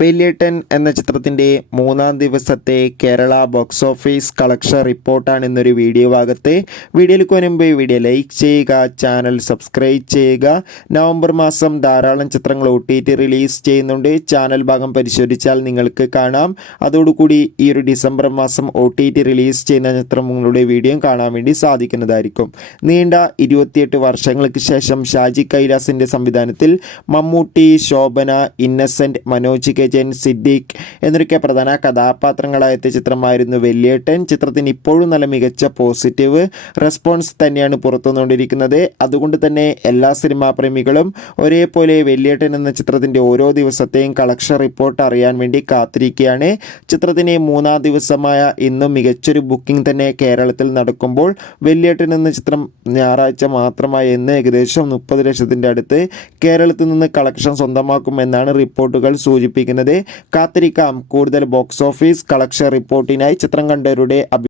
വേലിയേട്ടൻ എന്ന ചിത്രത്തിൻ്റെ മൂന്നാം ദിവസത്തെ കേരള ബോക്സ് ഓഫീസ് കളക്ഷൻ റിപ്പോർട്ടാണ് ഇന്നൊരു വീഡിയോ ഭാഗത്ത്. വീഡിയോയിലേക്ക് മുൻപ് വീഡിയോ ലൈക്ക് ചെയ്യുക, ചാനൽ സബ്സ്ക്രൈബ് ചെയ്യുക. നവംബർ മാസം ധാരാളം ചിത്രങ്ങൾ OTT റിലീസ് ചെയ്യുന്നുണ്ട്. ചാനൽ ഭാഗം പരിശോധിച്ചാൽ നിങ്ങൾക്ക് കാണാം. അതോടുകൂടി ഈ ഒരു ഡിസംബർ മാസം OTT റിലീസ് ചെയ്യുന്ന ചിത്രങ്ങളുടെ വീഡിയോ കാണാൻ വേണ്ടി സാധിക്കുന്നതായിരിക്കും. നീണ്ട 28 വർഷങ്ങൾക്ക് ശേഷം ഷാജി കൈലാസിൻ്റെ സംവിധാനത്തിൽ മമ്മൂട്ടി, ശോഭന, ഇന്നസെൻറ്റ്, മനോജ് കെ ജയൻ, സിദ്ദീഖ് എന്നൊക്കെ പ്രധാന കഥാപാത്രങ്ങളായെത്തിയ ചിത്രമായിരുന്നു വേലിയേട്ടൻ. ചിത്രത്തിന് ഇപ്പോഴും നല്ല മികച്ച പോസിറ്റീവ് റെസ്പോൺസ് തന്നെയാണ് പുറത്തുവന്നുകൊണ്ടിരിക്കുന്നത്. അതുകൊണ്ട് തന്നെ എല്ലാ സിനിമാ പ്രേമികളും ഒരേപോലെ വേലിയേട്ടൻ എന്ന ചിത്രത്തിൻ്റെ ഓരോ ദിവസത്തെയും കളക്ഷൻ റിപ്പോർട്ട് അറിയാൻ വേണ്ടി കാത്തിരിക്കുകയാണ്. ചിത്രത്തിന് മൂന്നാം ദിവസമായ ഇന്നും മികച്ചൊരു ബുക്കിംഗ് തന്നെ കേരളത്തിൽ നടക്കുമ്പോൾ വേലിയേട്ടൻ എന്ന ചിത്രം ഞായറാഴ്ച മാത്രമായി ഇന്ന് ഏകദേശം 30 ലക്ഷത്തിൻ്റെ അടുത്ത് കേരളത്തിൽ നിന്ന് കളക്ഷൻ സ്വന്തമാക്കുമെന്നാണ് റിപ്പോർട്ടുകൾ സൂചിപ്പിക്കുന്നത്. കാത്തിരിക്കാം കൂടുതൽ ബോക്സ് ഓഫീസ് കളക്ഷൻ റിപ്പോർട്ടിനായി. ചിത്രം കണ്ടവരുടെ